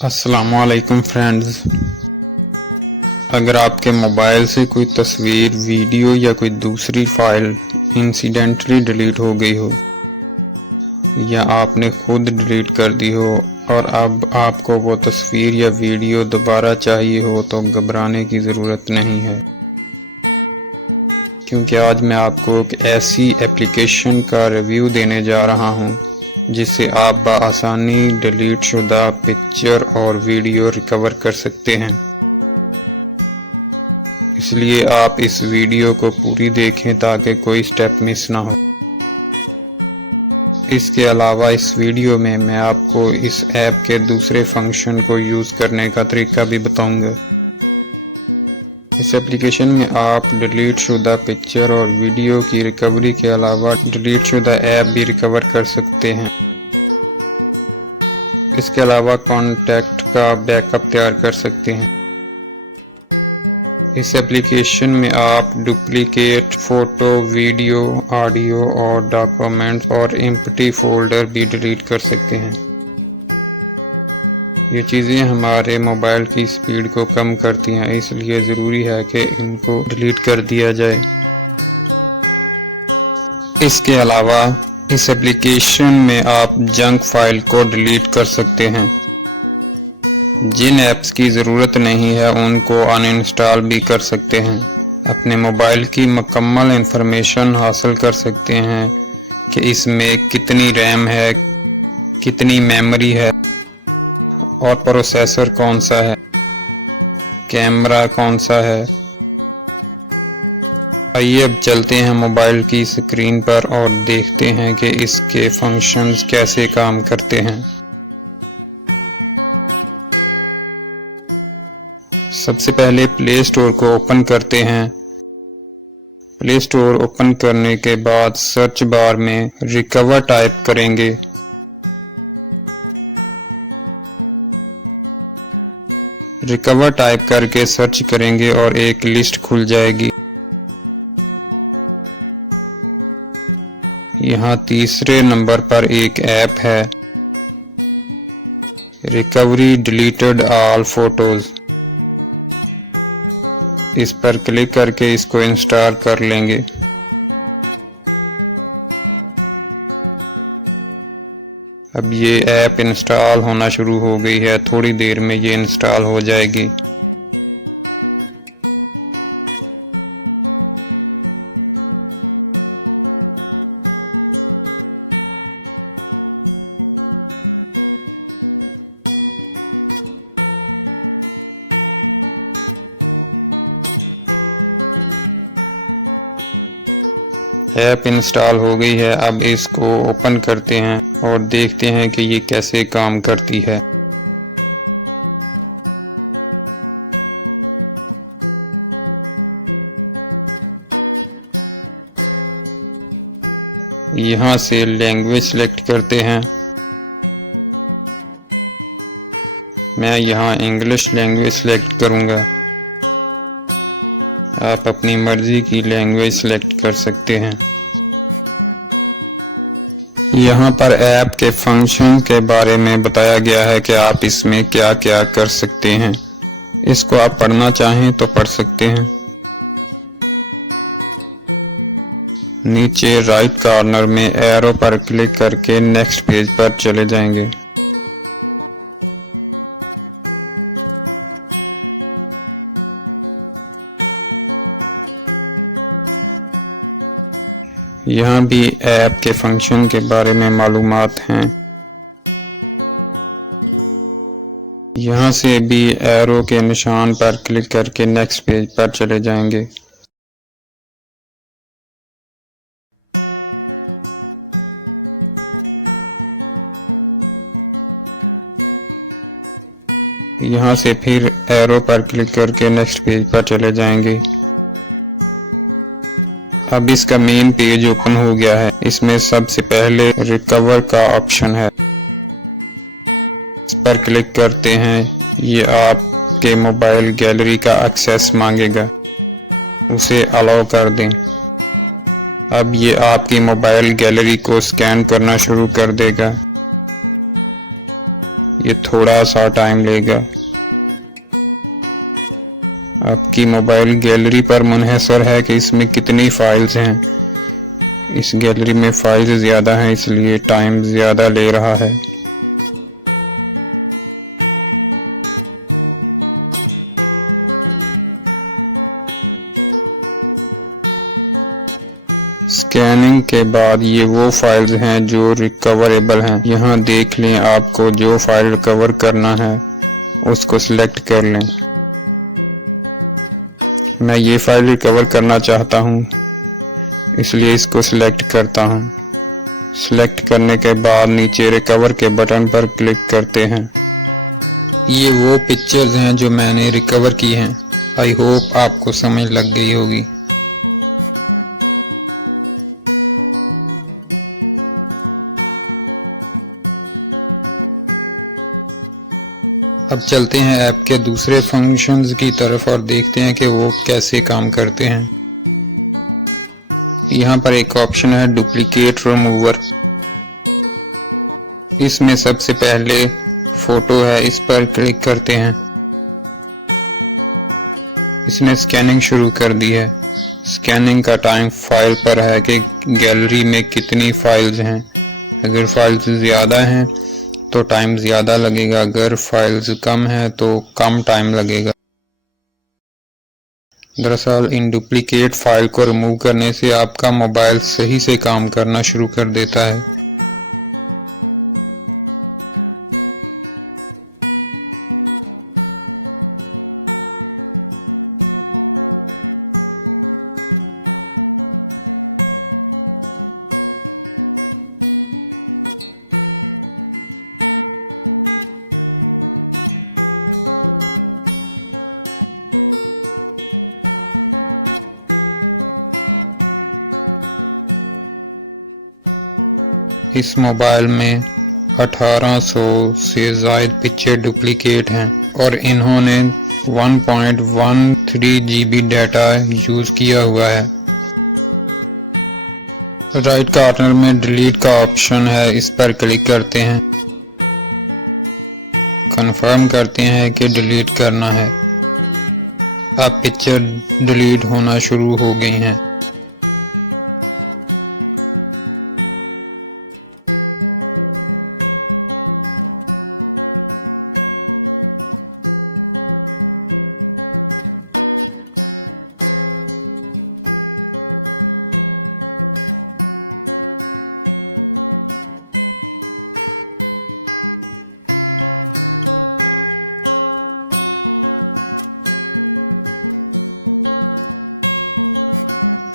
अस्सलामुअलैकुम फ्रेंड्स। अगर आपके मोबाइल से कोई तस्वीर, वीडियो या कोई दूसरी फाइल इंसिडेंटली डिलीट हो गई हो या आपने खुद डिलीट कर दी हो और अब आपको वो तस्वीर या वीडियो दोबारा चाहिए हो तो घबराने की ज़रूरत नहीं है, क्योंकि आज मैं आपको एक ऐसी एप्लीकेशन का रिव्यू देने जा रहा हूँ जिससे आप बआसानी डिलीट शुदा पिक्चर और वीडियो रिकवर कर सकते हैं। इसलिए आप इस वीडियो को पूरी देखें ताकि कोई स्टेप मिस ना हो। इसके अलावा इस वीडियो में मैं आपको इस ऐप के दूसरे फंक्शन को यूज़ करने का तरीका भी बताऊंगा। इस एप्लीकेशन में आप डिलीट शुदा पिक्चर और वीडियो की रिकवरी के अलावा डिलीट शुदा ऐप भी रिकवर कर सकते हैं। इसके अलावा कॉन्टैक्ट का बैकअप तैयार कर सकते हैं। इस एप्लीकेशन में आप डुप्लीकेट फ़ोटो, वीडियो, ऑडियो और डॉक्यूमेंट्स और एम्प्टी फोल्डर भी डिलीट कर सकते हैं। ये चीज़ें हमारे मोबाइल की स्पीड को कम करती हैं, इसलिए ज़रूरी है कि इनको डिलीट कर दिया जाए। इसके अलावा इस एप्लीकेशन में आप जंक फाइल को डिलीट कर सकते हैं। जिन ऐप्स की ज़रूरत नहीं है उनको अनइंस्टॉल भी कर सकते हैं। अपने मोबाइल की मुकम्मल इंफॉर्मेशन हासिल कर सकते हैं कि इसमें कितनी रैम है, कितनी मेमोरी है और प्रोसेसर कौन सा है, कैमरा कौन सा है। आइए अब चलते हैं मोबाइल की स्क्रीन पर और देखते हैं कि इसके फंक्शंस कैसे काम करते हैं। सबसे पहले प्ले स्टोर को ओपन करते हैं। प्ले स्टोर ओपन करने के बाद सर्च बार में रिकवर टाइप करेंगे। रिकवर टाइप करके सर्च करेंगे और एक लिस्ट खुल जाएगी। यहाँ तीसरे नंबर पर एक ऐप है, रिकवरी डिलीटेड ऑल फोटोज। इस पर क्लिक करके इसको इंस्टॉल कर लेंगे। अब ये ऐप इंस्टॉल होना शुरू हो गई है, थोड़ी देर में ये इंस्टॉल हो जाएगी। ऐप इंस्टॉल हो गई है। अब इसको ओपन करते हैं और देखते हैं कि ये कैसे काम करती है। यहाँ से लैंग्वेज सेलेक्ट करते हैं। मैं यहाँ इंग्लिश लैंग्वेज सेलेक्ट करूँगा। आप अपनी मर्जी की लैंग्वेज सेलेक्ट कर सकते हैं। यहाँ पर ऐप के फंक्शन के बारे में बताया गया है कि आप इसमें क्या क्या कर सकते हैं। इसको आप पढ़ना चाहें तो पढ़ सकते हैं। नीचे राइट कॉर्नर में एरो पर क्लिक करके नेक्स्ट पेज पर चले जाएंगे। यहाँ भी ऐप के फंक्शन के बारे में मालूमात हैं। यहाँ से भी एरो के निशान पर क्लिक करके नेक्स्ट पेज पर चले जाएंगे। यहाँ से फिर एरो पर क्लिक करके नेक्स्ट पेज पर चले जाएंगे। अब इसका मेन पेज ओपन हो गया है। इसमें सबसे पहले रिकवर का ऑप्शन है, इस पर क्लिक करते हैं। ये आपके मोबाइल गैलरी का एक्सेस मांगेगा, उसे अलाउ कर दें। अब ये आपकी मोबाइल गैलरी को स्कैन करना शुरू कर देगा। ये थोड़ा सा टाइम लेगा। आपकी मोबाइल गैलरी पर मुनहसर है कि इसमें कितनी फाइल्स हैं। इस गैलरी में फाइल्स ज़्यादा हैं इसलिए टाइम ज़्यादा ले रहा है। स्कैनिंग के बाद ये वो फाइल्स हैं जो रिकवरेबल हैं। यहाँ देख लें, आपको जो फाइल रिकवर करना है उसको सिलेक्ट कर लें। मैं ये फाइल रिकवर करना चाहता हूँ इसलिए इसको सिलेक्ट करता हूँ। सिलेक्ट करने के बाद नीचे रिकवर के बटन पर क्लिक करते हैं। ये वो पिक्चर्स हैं जो मैंने रिकवर की हैं। आई होप आपको समझ लग गई होगी। अब चलते हैं ऐप के दूसरे फंक्शंस की तरफ और देखते हैं कि वो कैसे काम करते हैं। यहाँ पर एक ऑप्शन है डुप्लीकेट रिमूवर। इसमें सबसे पहले फोटो है, इस पर क्लिक करते हैं। इसने स्कैनिंग शुरू कर दी है। स्कैनिंग का टाइम फाइल पर है कि गैलरी में कितनी फाइल्स हैं। अगर फाइल्स ज़्यादा हैं तो टाइम ज़्यादा लगेगा, अगर फाइल्स कम है तो कम टाइम लगेगा। दरअसल इन डुप्लीकेट फाइल को रिमूव करने से आपका मोबाइल सही से काम करना शुरू कर देता है। इस मोबाइल में 1800 से ज़ायद पिक्चर डुप्लीकेट हैं और इन्होंने 1.13 GB डाटा यूज़ किया हुआ है। राइट कॉर्नर में डिलीट का ऑप्शन है, इस पर क्लिक करते हैं। कंफर्म करते हैं कि डिलीट करना है। अब पिक्चर डिलीट होना शुरू हो गई हैं।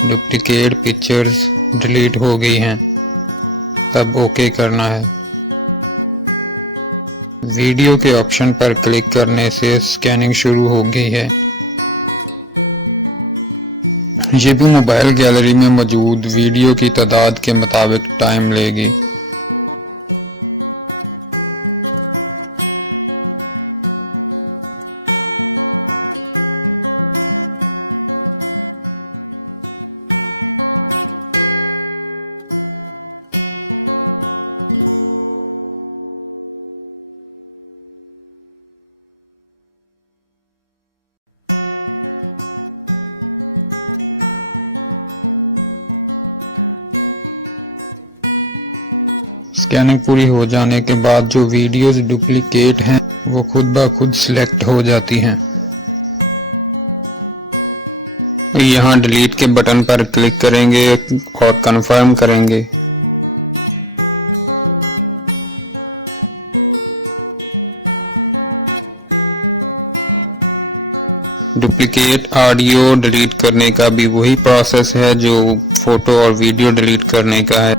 डुप्लीकेट पिक्चर्स डिलीट हो गई हैं। अब ओके करना है। वीडियो के ऑप्शन पर क्लिक करने से स्कैनिंग शुरू हो गई है। ये भी मोबाइल गैलरी में मौजूद वीडियो की तादाद के मुताबिक टाइम लेगी। स्कैनिंग पूरी हो जाने के बाद जो वीडियोस डुप्लीकेट हैं वो खुद ब खुद सिलेक्ट हो जाती हैं। यहाँ डिलीट के बटन पर क्लिक करेंगे और कंफर्म करेंगे। डुप्लीकेट ऑडियो डिलीट करने का भी वही प्रोसेस है जो फोटो और वीडियो डिलीट करने का है।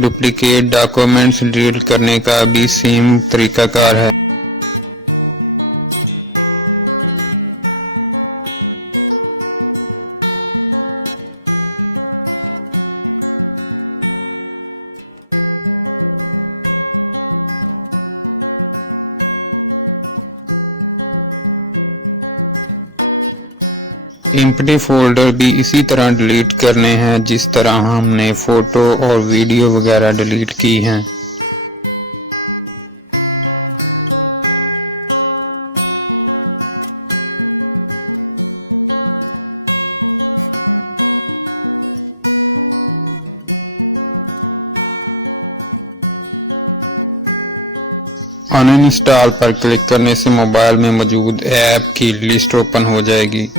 डुप्लीकेट डॉक्यूमेंट्स डिलीट करने का भी सेम तरीकाकार है। एम्प्टी फोल्डर भी इसी तरह डिलीट करने हैं जिस तरह हमने फ़ोटो और वीडियो वगैरह डिलीट की हैं। अनइंस्टॉल पर क्लिक करने से मोबाइल में मौजूद ऐप की लिस्ट ओपन हो जाएगी।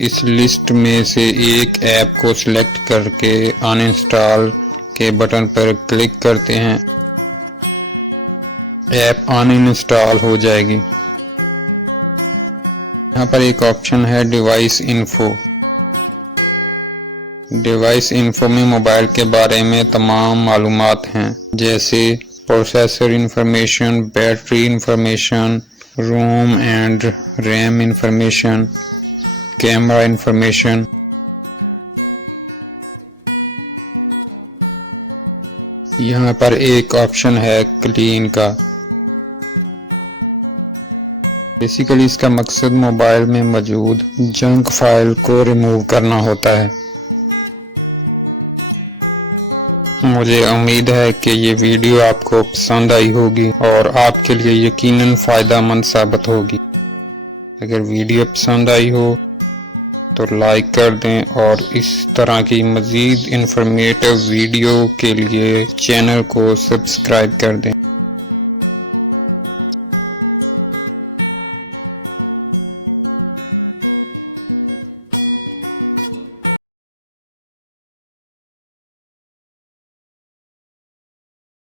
इस लिस्ट में से एक ऐप को सिलेक्ट करके अनइंस्टॉल के बटन पर क्लिक करते हैं। ऐप अनइंस्टॉल हो जाएगी। यहाँ पर एक ऑप्शन है डिवाइस इन्फो। डिवाइस इन्फो में मोबाइल के बारे में तमाम मालूमात हैं, जैसे processor information, battery information, ROM and RAM information, camera information. यहाँ पर एक ऑप्शन है क्लीन का। बेसिकली इसका मकसद मोबाइल में मौजूद जंक फाइल को रिमूव करना होता है। मुझे उम्मीद है कि ये वीडियो आपको पसंद आई होगी और आपके लिए यकीनन फ़ायदेमंद साबित होगी। अगर वीडियो पसंद आई हो तो लाइक कर दें और इस तरह की मज़ीद इंफॉर्मेटिव वीडियो के लिए चैनल को सब्सक्राइब कर दें।